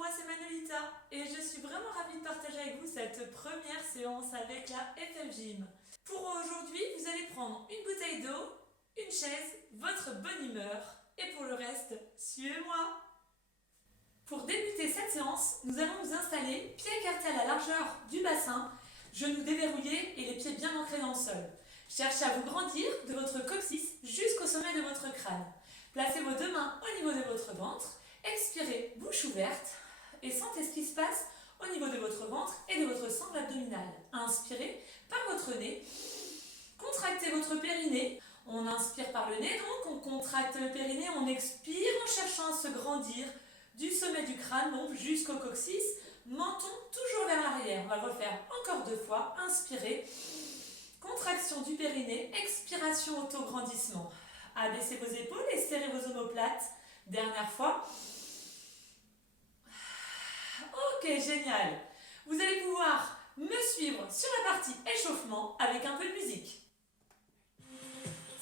moi c'est Manuelita et je suis vraiment ravie de partager avec vous cette première séance avec la FF Gym. Pour aujourd'hui, vous allez prendre une bouteille d'eau, une chaise, votre bonne humeur et pour le reste, suivez-moi. Pour débuter cette séance, nous allons nous installer, pieds écartés à la largeur du bassin, genoux déverrouillés et les pieds bien ancrés dans le sol. Cherchez à vous grandir de votre coccyx jusqu'au sommet de votre crâne. Placez vos deux mains au niveau de votre ventre, expirez bouche ouverte et sentez ce qui se passe au niveau de votre ventre et de votre sangle abdominale. Inspirez par votre nez, contractez votre périnée. On inspire par le nez, donc on contracte le périnée, on expire en cherchant à se grandir du sommet du crâne donc jusqu'au coccyx, menton toujours vers l'arrière. On va le refaire encore 2 fois. Inspirez, contraction du périnée, expiration, auto-grandissement. Abaissez vos épaules et serrez vos omoplates. Dernière fois. Ok, génial. Vous allez pouvoir me suivre sur la partie échauffement avec un peu de musique.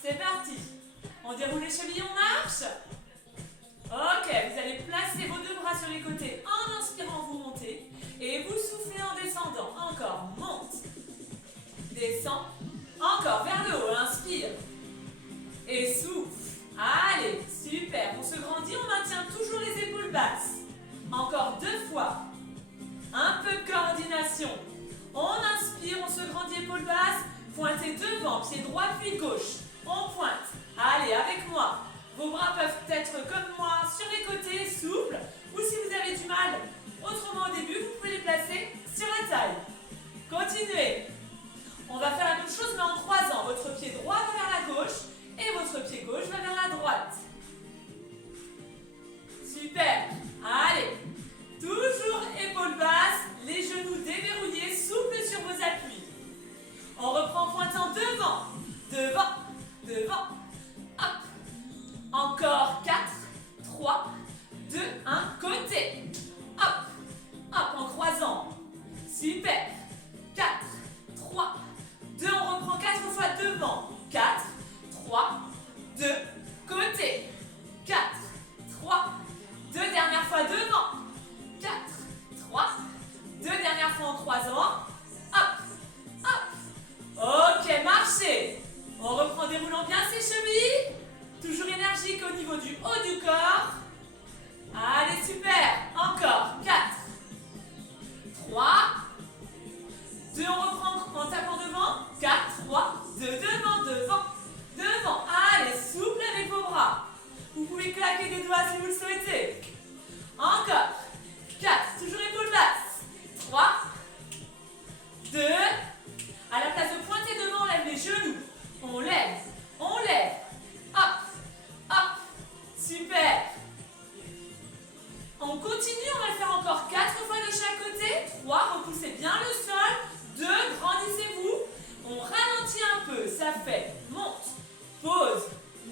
C'est parti. On déroule les chevilles, on marche. Ok, vous allez placer vos 2 bras sur les côtés en inspirant, vous montez. Et vous soufflez en descendant. Encore, monte. Descend. Encore, vers le haut, inspire. Et souffle. Allez, super. On se grandit, on maintient toujours les épaules basses. Encore 2 fois. Un peu de coordination. On inspire, on se grandit, épaules basses. Pointez devant, pied droit puis gauche. On pointe. Allez, avec moi. Vos bras peuvent être comme moi sur les côtés, souples. Ou si vous avez du mal, autrement au début, vous pouvez les placer sur la taille. Continuez. On va faire la même chose mais en croisant. Votre pied droit va vers la gauche et votre pied gauche va vers la droite. Super. Allez. Toujours épaules basses, les genoux déverrouillés, souples sur vos appuis. On reprend pointant devant, devant, devant. Hop. Encore 4, 3, 2, 1, côté. Hop, hop, en croisant. Super. 4, 3, 2, on reprend 4 fois devant. 4, 3, 2, côté. 4, 3, 2, dernière fois devant. 4, 3, 2, dernière fois en croisant. Hop, hop. Ok, marchez. On reprend déroulant bien ses chevilles. Toujours énergique au niveau du haut du corps. Allez, super. Encore. 4, 3, 2, on reprend en tapant devant. 4, 3, 2, devant, devant, devant. Allez, souple avec vos bras. Vous pouvez claquer des doigts si vous le souhaitez. Encore. 4, toujours épaules basses. 3, 2. À la place de pointer devant, on lève les genoux. On lève, on lève. Hop, hop. Super. On continue, on va le faire encore 4 fois de chaque côté. 3, repoussez bien le sol. 2, grandissez-vous. On ralentit un peu, ça fait monte, pause,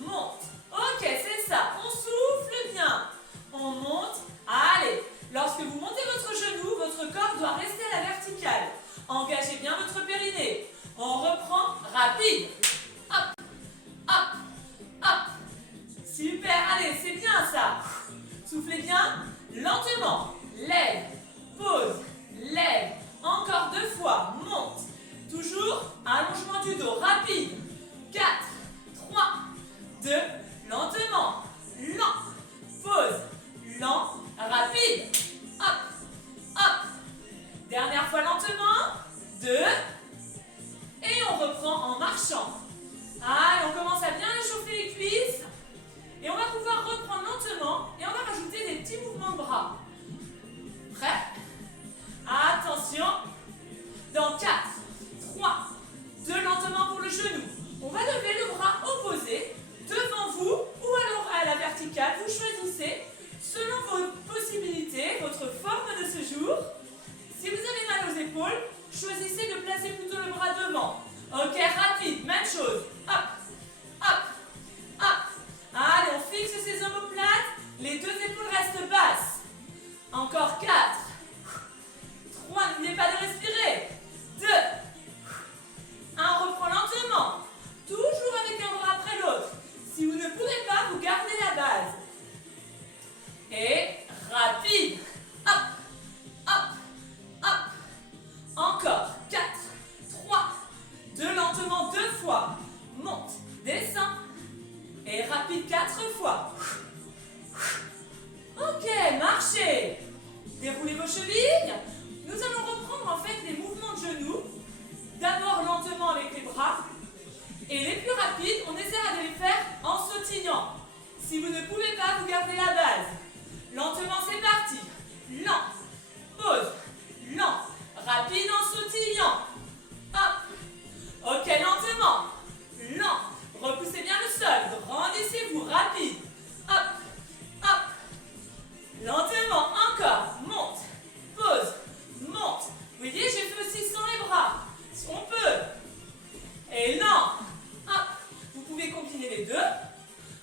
monte. Ok, c'est ça. On souffle bien. On monte. Allez. Lorsque vous montez votre genou, votre corps doit rester à la verticale. Engagez bien votre périnée. On reprend rapide. Hop, hop, hop. Super, allez, c'est bien ça. Soufflez bien. Lentement. Lève, pause, lève. Encore 2 fois. Monte. Toujours allongement du dos. Rapide. 4, 3, 2. Lentement. Lent. Pause. Lent. Rapide. Hop. Hop. Dernière fois lentement. 2. Et on reprend en marchant. Allez, on commence à bien échauffer les cuisses. Et on va pouvoir reprendre lentement. Et on va rajouter des petits mouvements de bras. Si vous ne pouvez pas, vous gardez la base. Lentement, c'est parti. Lent. Pause. Lent. Rapide en sautillant. Hop. Ok, lentement. Lent. Repoussez bien le sol. Grandissez-vous. Rapide. Hop. Hop. Lentement. Encore. Monte. Pause. Monte. Vous voyez, j'ai fait aussi sans les bras. Si on peut. Et lent. Hop. Vous pouvez combiner les deux.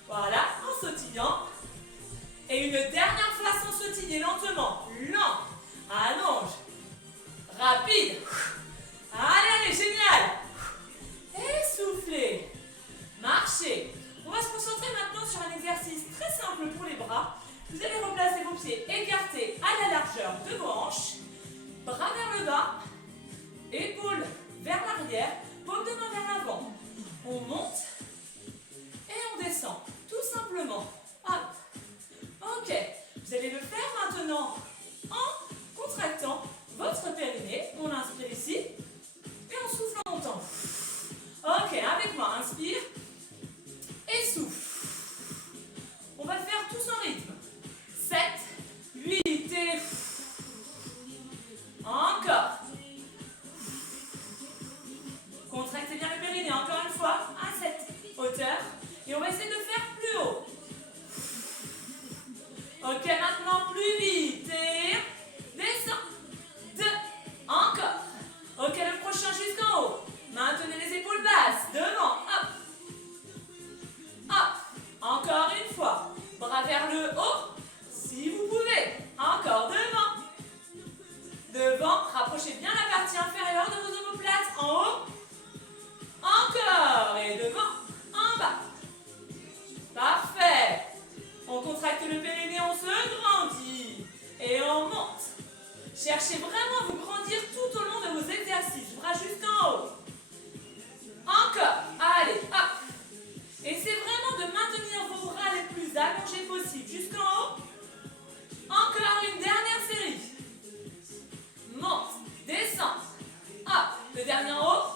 Voilà, en sautillant. Et une dernière fois sans sautiller, lentement. Lent. Allonge. Rapide. Allez, allez, génial. Essoufflez. Marchez. On va se concentrer maintenant sur un exercice très simple pour les bras. Vous allez replacer vos pieds écartés à la largeur de vos hanches. Bras vers le bas. Épaules vers l'arrière. Paume de main vers l'avant. On monte. Et on descend. Tout simplement. Hop. Ok. Vous allez le faire maintenant en contractant votre périnée. On inspire ici. Et on souffle en montant. Ok, avec moi. Inspire. Et souffle. On va le faire tous en rythme. 7, 8 et... Encore. Contractez bien le périnée. Encore une fois. À cette hauteur. Et on va essayer de faire plus haut. Ok, maintenant plus vite. Et descend. 2. Encore. Ok, le prochain jusqu'en haut. Maintenez les épaules basses. Devant. Hop. Hop. Encore une fois. Bras vers le haut. Si vous pouvez. Encore devant. Devant. Rapprochez bien la partie inférieure de vos omoplates. En haut. Encore. Et devant. En bas. Parfait. On contracte le périnée, on se grandit. Et on monte. Cherchez vraiment à vous grandir tout au long de vos exercices. Bras jusqu'en haut. Encore. Allez, hop. Essayez vraiment de maintenir vos bras les plus allongés possible. Jusqu'en haut. Encore une dernière série. Monte. Descend. Hop. Le dernier en haut.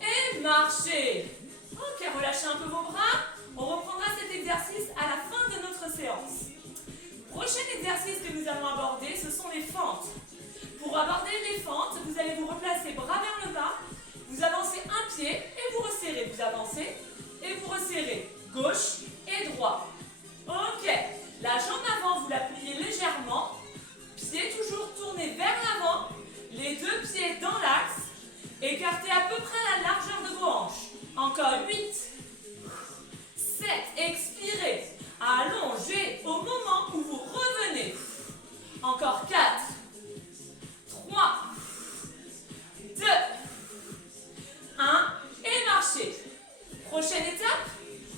Et marchez. Ok, relâchez un peu vos bras. On reprendra cet exercice à la fin de notre séance. Prochain exercice que nous allons aborder, ce sont les fentes. Pour aborder les fentes, vous allez vous replacer bras vers le bas. Vous avancez un pied et vous resserrez. Vous avancez et vous resserrez. Gauche et droit. Ok. La jambe avant, vous la pliez légèrement. Pied toujours tourné vers l'avant. Les deux pieds dans l'axe. Écartez à peu près la largeur de vos hanches. Encore 8. 7. Expirez. Allongez au moment où vous revenez. Encore 4. 3. 2. 1. Et marchez. Prochaine étape,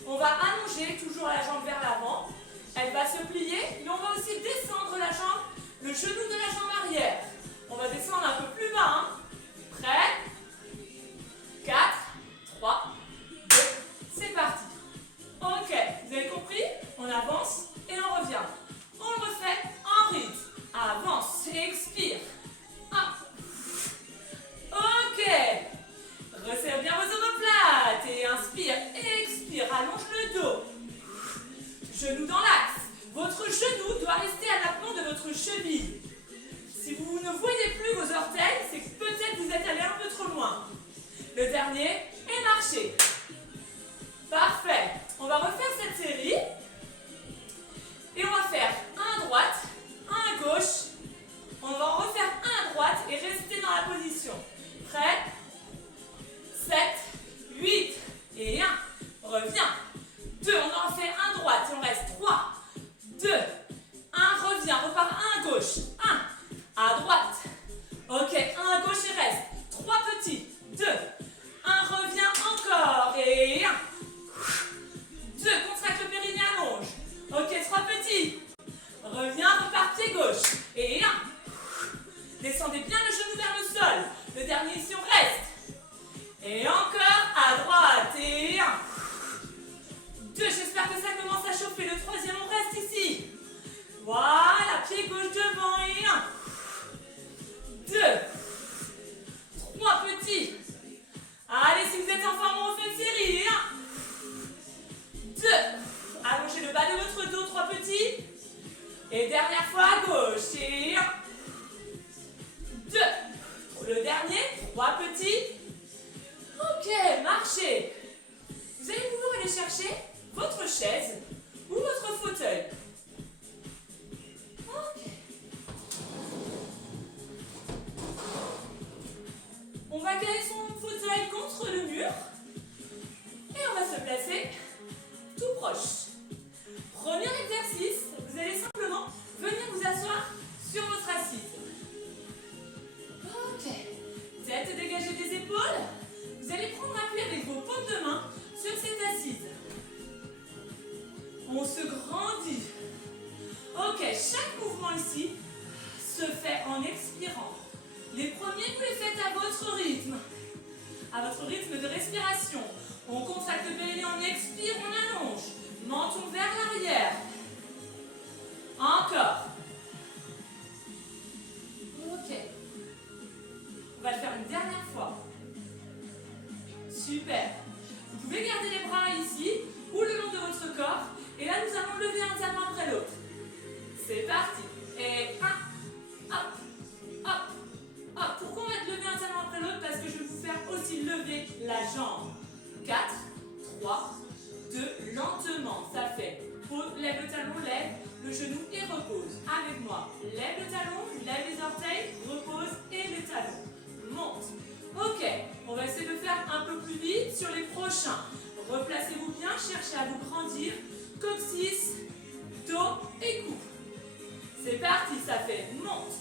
on va allonger toujours la jambe vers l'avant. Elle va se plier, mais on va aussi descendre la jambe, le genou de la jambe arrière. On va descendre un peu plus bas. Hein. Prêt? 4, 3, 2, c'est parti. Ok, vous avez compris? On avance et on revient. On le refait en rythme. Avance, expire. Hop. Ok. Resserre bien vos omoplates et inspire, expire. Allonge le dos. Genou dans l'axe. Votre genou doit rester à l'aplomb de votre cheville. Si vous ne voyez plus vos orteils, c'est que peut-être vous êtes allé un peu trop loin. Le dernier est marché. Parfait. On va refaire cette série. Et on va faire un à droite, un à gauche. On va en refaire un à droite et rester dans la position. Prêt? 7, 8 et 1. Reviens. 2, on en refait un à droite. Il en reste 3, 2, 1. Reviens. Repars un à gauche. 1 à droite. Ok, un à gauche et reste. 3 petits. 2. 1, reviens encore. Et 1. 2, contracte le périnée, allonge. Ok, 3 petits. Reviens, repars pied gauche. Et 1. Descendez bien le genou vers le sol. Le dernier ici, on reste. Et encore à droite. Et 1. 2, j'espère que ça commence à chauffer. Le troisième, on reste ici. Voilà, pied gauche devant. Et 1. 2. 3 petits. Allez, si vous êtes en forme, on refait une série. 1. 2. Allongez le bas de dernière fois à gauche. Et 1, 2. Le dernier, 3 petits. Ok, marchez. Vous allez pouvoir aller chercher votre chaise ou votre fauteuil. Ok. On va caler son fauteuil contre le mur et on va se placer tout proche. Premier exercice, vous allez simplement venir vous asseoir sur votre assise. Ok. Tête dégagée des épaules. Vous allez prendre appui avec vos paumes de main sur cette assise. On se grandit. Ok, chaque mouvement ici se fait en expirant. Les premiers, vous les faites à votre rythme de respiration. On contracte le périnée, on expire, on allonge. Menton vers l'arrière. Encore. Ok. On va le faire une dernière fois. Super. Vous pouvez garder les bras ici ou le long de votre corps. Et là, nous allons lever un talon après l'autre. C'est parti. Et 1, hop, hop, hop. Pourquoi on va lever un talon après l'autre? Parce que je vais vous faire aussi lever la jambe. 4, 3, 2, lentement. Ça fait lève le talon, lève le genou et repose. Avec moi. Lève le talon, lève les orteils, repose et les talons. Monte. Ok, on va essayer de faire un peu plus vite sur les prochains. Replacez-vous bien, cherchez à vous grandir. Coccyx, dos et cou. C'est parti, ça fait monte,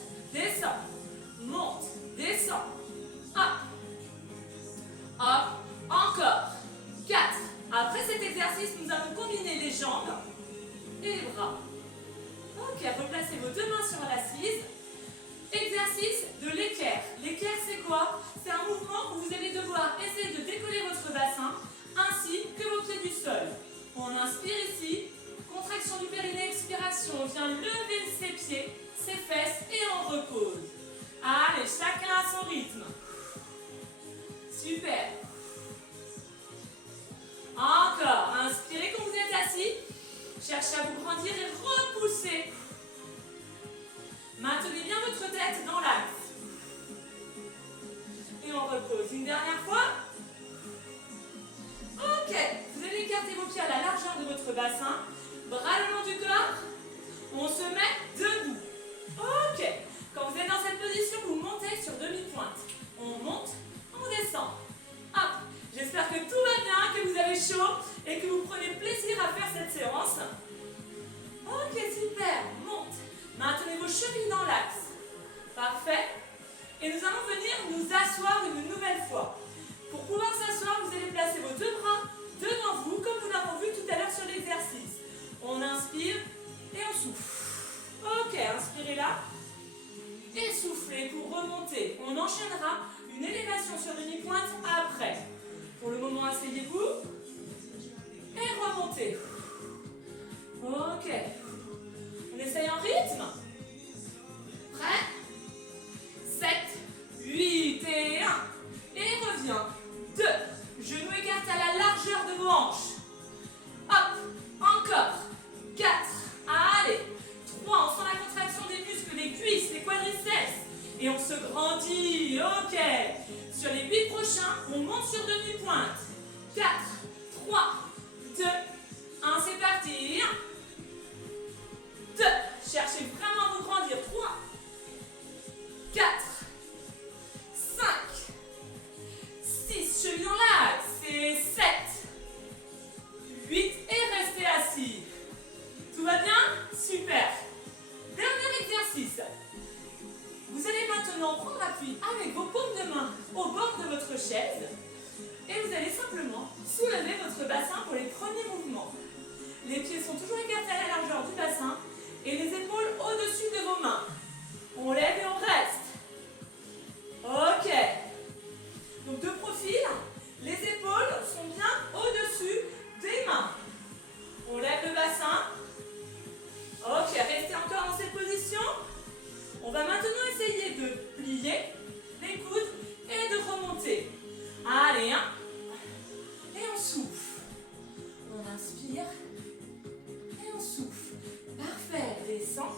descend, hop, hop, encore. 4. Après cet exercice, nous allons combiner les jambes et les bras. Ok, replacez vos deux mains sur l'assise. Exercice de l'équerre. L'équerre, c'est quoi? C'est un mouvement où vous allez devoir essayer de décoller votre bassin ainsi que vos pieds du sol. On inspire ici, contraction du périnée, expiration. On vient lever ses pieds, ses fesses et on repose. Allez, chacun à son rythme. Super. Encore. Inspirez quand vous êtes assis. Cherchez à vous grandir et repoussez. Maintenez bien votre tête dans l'axe. Et on repose. Une dernière fois. Ok. Vous allez écarter vos pieds à la largeur de votre bassin. Bras le long du corps. On se met debout. Ok. Quand vous êtes dans cette position, vous montez sur demi-pointe. On monte, on descend. Hop. J'espère que tout va bien, que vous avez chaud et que vous prenez plaisir à faire cette séance. Ok, super. Monte. Maintenez vos chevilles dans l'axe. Parfait. Et nous allons venir nous asseoir une nouvelle fois. Pour pouvoir s'asseoir, vous allez placer vos deux bras devant vous, comme nous l'avons vu tout à l'heure sur l'exercice. On inspire et on souffle. Ok, inspirez là. Et soufflez pour remonter. On enchaînera une élévation sur demi-pointe après. Pour le moment, asseyez-vous. Et remontez. Ok. On essaye en rythme. Prêt? 7, 8 et 1. Et reviens. 2. Genoux écartés à la largeur de vos hanches. Hop. Encore. 4. Allez. 3. On sent la contraction des muscles des cuisses, des quadriceps. Et on se grandit. Ok. Sur les 8 prochains, on monte sur demi-pointe. 4, 3, 2, 1. C'est parti. 1, 2. Cherchez vraiment à vous grandir. 3, 4, 5, 6. Chevilles dans l'axe. Et 7, 8. Et restez assis. Tout va bien? Super. Dernier exercice. Vous allez maintenant prendre appui avec vos paumes de main au bord de votre chaise. Et vous allez simplement soulever votre bassin pour les premiers mouvements. Les pieds sont toujours écartés à la largeur du bassin et les épaules au-dessus de vos mains. On lève et on reste. Ok. Donc de profil, les épaules sont bien au-dessus des mains. On lève le bassin. Ok, restez encore dans cette position. On va maintenant essayer de plier les coudes et de remonter. Allez, 1. Et on souffle. On inspire. Et on souffle. Parfait. Descend.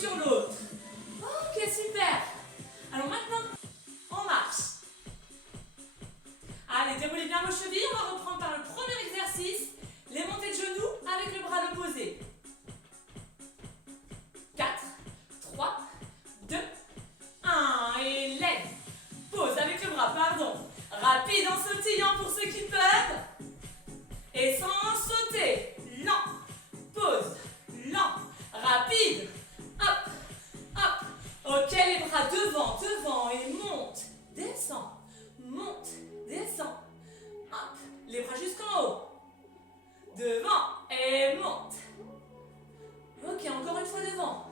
sur l'autre. Ok, super. Alors maintenant, on marche. Allez, déroulez bien vos chevilles. On va reprendre par le premier exercice. Les montées de genoux avec le bras opposé. 4, 3, 2, 1. Et lève. Pose avec le bras, pardon. Rapide en sautillant pour ceux qui peuvent. Et sans sauter. Lent. Pose. Lent. Rapide. Hop. Hop. Ok, les bras devant, devant et monte. Descend. Monte. Descend. Hop. Les bras jusqu'en haut. Devant et monte. Ok, encore une fois devant.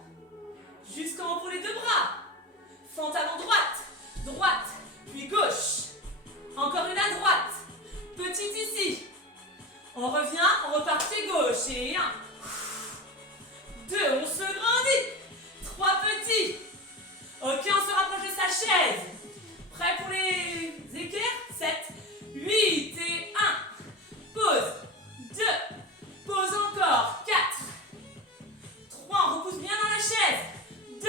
Jusqu'en haut pour les deux bras. Fente avant droite. Droite. Puis gauche. Encore une à droite. Petite ici. On revient, on repart pied gauche. Et 1. 2, on se grandit. 3 petits. Ok, on se rapproche de sa chaise. Prêt pour les équerres? 7, 8 et 1. Pause. 2. Pause encore. 4. 3, on repousse bien dans la chaise. 2.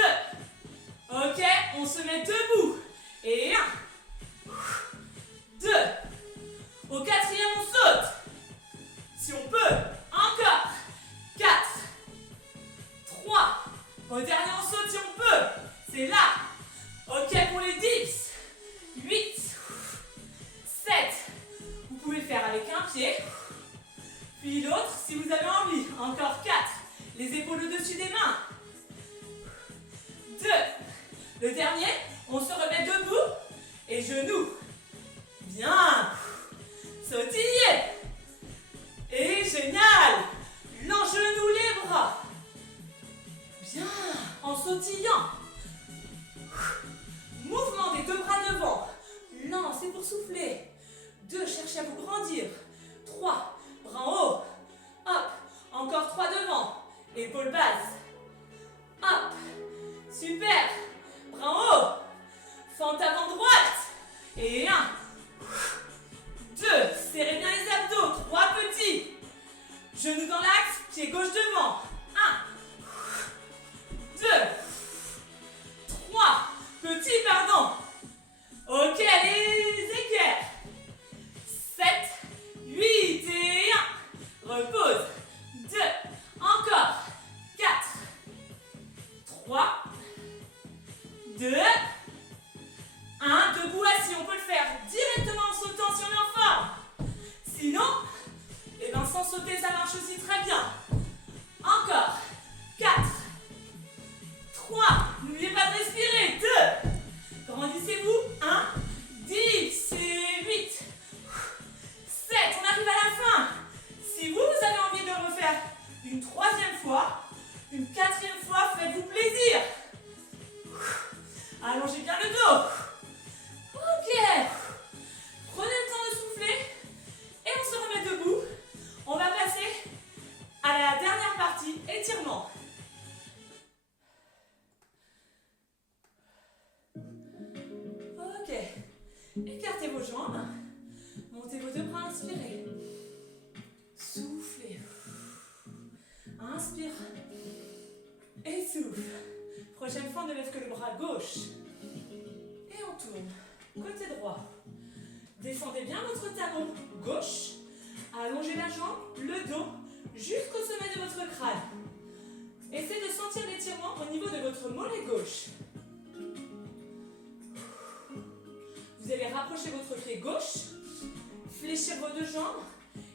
Ok, on se met debout. Et 1. 2. Au quatrième, on saute. Si on peut. Encore. 4. 3. Au dernier, on saute si on peut. C'est là. Ok, pour les dips. 8. 7. Vous pouvez le faire avec un pied. Puis l'autre si vous avez envie. Encore 4. Les épaules au-dessus des mains. 2. Le dernier, on se remet debout. Et genoux. Bien. Sautillez. Et génial. L'engenou les bras. Bien. En sautillant. Mouvement des deux bras devant. Lent, c'est pour souffler. 2, cherchez à vous grandir. 3, bras en haut. Hop. Encore 3 devant. Épaules basses. Hop. Super. Bras en haut. Fente avant droite. Et 1. 2. Serrez bien les abdos. 3 petits. Genoux dans l'axe. Pied gauche devant. 1. 2. 3. Petits, pardon. Ok, les équerres. 7, 8 et 1. Repose. 2. Encore. 4. 3. 2. 1. Debout assis. On peut le faire directement en sautant si on est en forme. Sinon, eh ben sans sauter, ça marche aussi très bien. Encore. 4. 3. N'oubliez pas de respirer. 2. Grandissez-vous. 1. 10 et 8. 7. On arrive à la fin. Si vous avez envie de le refaire une 3e fois, une 4e fois, faites-vous plaisir. Allongez bien le dos. Ok. Prenez le temps de souffler et on se remet debout. On va passer à la dernière partie, étirement. Ok. Écartez vos jambes. Montez vos deux bras, inspirez. Soufflez. Inspire. Et souffle. Prochaine fois, on ne lève que le bras gauche. Et on tourne. Côté droit. Descendez bien votre talon gauche. Allongez la jambe, le dos, jusqu'au sommet de votre crâne. Essayez de sentir l'étirement au niveau de votre mollet gauche. Vous allez rapprocher votre pied gauche, fléchir vos deux jambes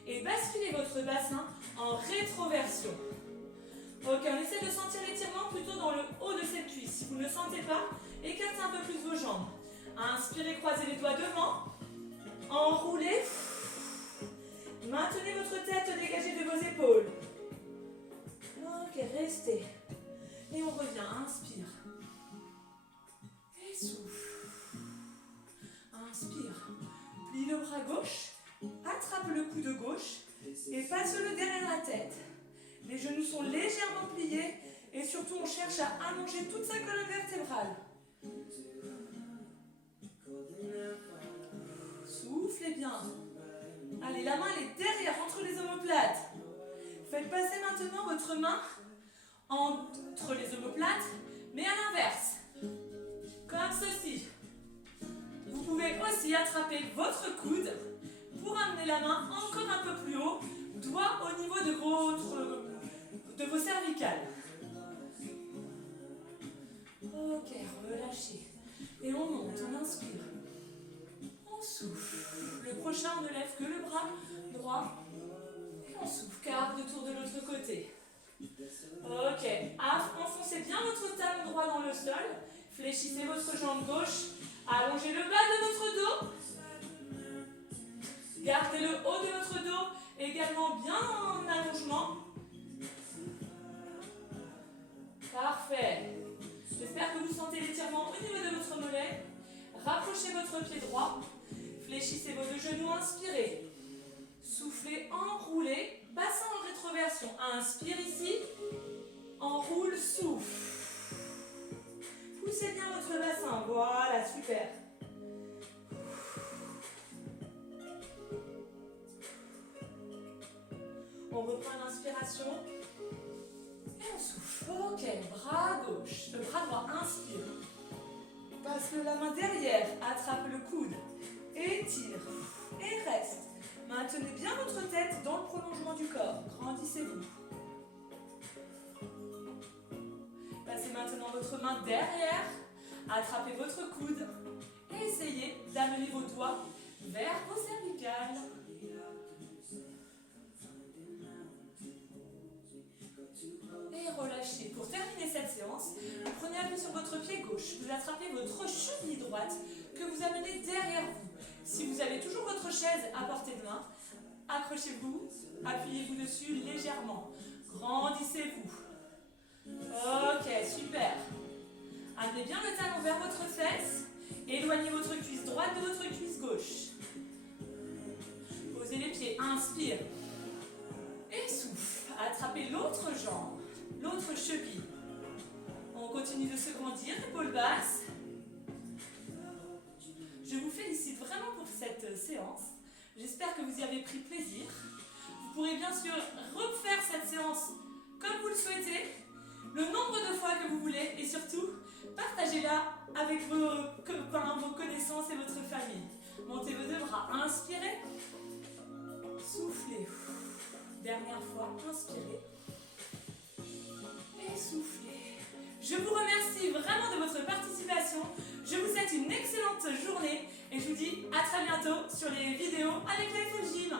et basculer votre bassin en rétroversion. Ok, on essaie de sentir l'étirement plutôt dans le haut de cette cuisse. Si vous ne le sentez pas, écartez un peu plus vos jambes. Inspirez, croisez les doigts devant. Enroulez. Maintenez votre tête dégagée de vos épaules. Ok, restez. Et on revient. Inspire. Et souffle. Inspire. Plie le bras gauche. Attrape le coude gauche. Et passe-le derrière la tête. Les genoux sont légèrement pliés. Et surtout, on cherche à allonger toute sa colonne vertébrale. Soufflez bien. Allez, la main elle est derrière, entre les omoplates. Faites passer maintenant votre main entre les omoplates, mais à l'inverse. Comme ceci. Vous pouvez aussi attraper votre coude pour amener la main encore un peu plus haut, doigt au niveau de vos cervicales. Ok, relâchez. Et on monte, on inspire. On souffle. Le prochain, on ne lève que le bras droit. Et on souffle. Quart de tour de l'autre côté. Ok, enfoncez bien votre talon droit dans le sol. Fléchissez votre jambe gauche. Allongez le bas de votre dos. Gardez le haut de votre dos également bien en allongement. Parfait. J'espère que vous sentez l'étirement au niveau de votre mollet. Rapprochez votre pied droit. Fléchissez vos deux genoux, inspirez. Soufflez, enroulez. Bassin en rétroversion. Inspire ici. Enroule, souffle. Poussez bien votre bassin. Voilà, super. On reprend l'inspiration. Et on souffle. Ok, bras gauche. Le bras droit, inspire. Passe la main derrière. Attrape le coude. Étire. Et reste. Maintenez bien votre tête dans le prolongement du corps. Grandissez-vous. Passez maintenant votre main derrière. Attrapez votre coude. Et essayez d'amener vos doigts vers vos cervicales. Et relâchez. Pour terminer cette séance, vous prenez appui sur votre pied gauche. Vous attrapez votre cheville droite que vous amenez derrière vous. Si vous avez toujours votre chaise à portée de main, accrochez-vous, appuyez-vous dessus légèrement. Grandissez-vous. Ok, super. Amenez bien le talon vers votre fesse. Éloignez votre cuisse droite de votre cuisse gauche. Posez les pieds, inspire. Et souffle. Attrapez l'autre jambe, l'autre cheville. On continue de se grandir, épaules basses. Je vous félicite vraiment pour cette séance. J'espère que vous y avez pris plaisir. Vous pourrez bien sûr refaire cette séance comme vous le souhaitez, le nombre de fois que vous voulez et surtout, partagez-la avec vos connaissances et votre famille. Montez vos deux bras, inspirez, soufflez. Dernière fois, inspirez et soufflez. Je vous remercie vraiment de votre participation. Je vous souhaite une excellente journée et je vous dis à très bientôt sur les vidéos avec Life au Gym.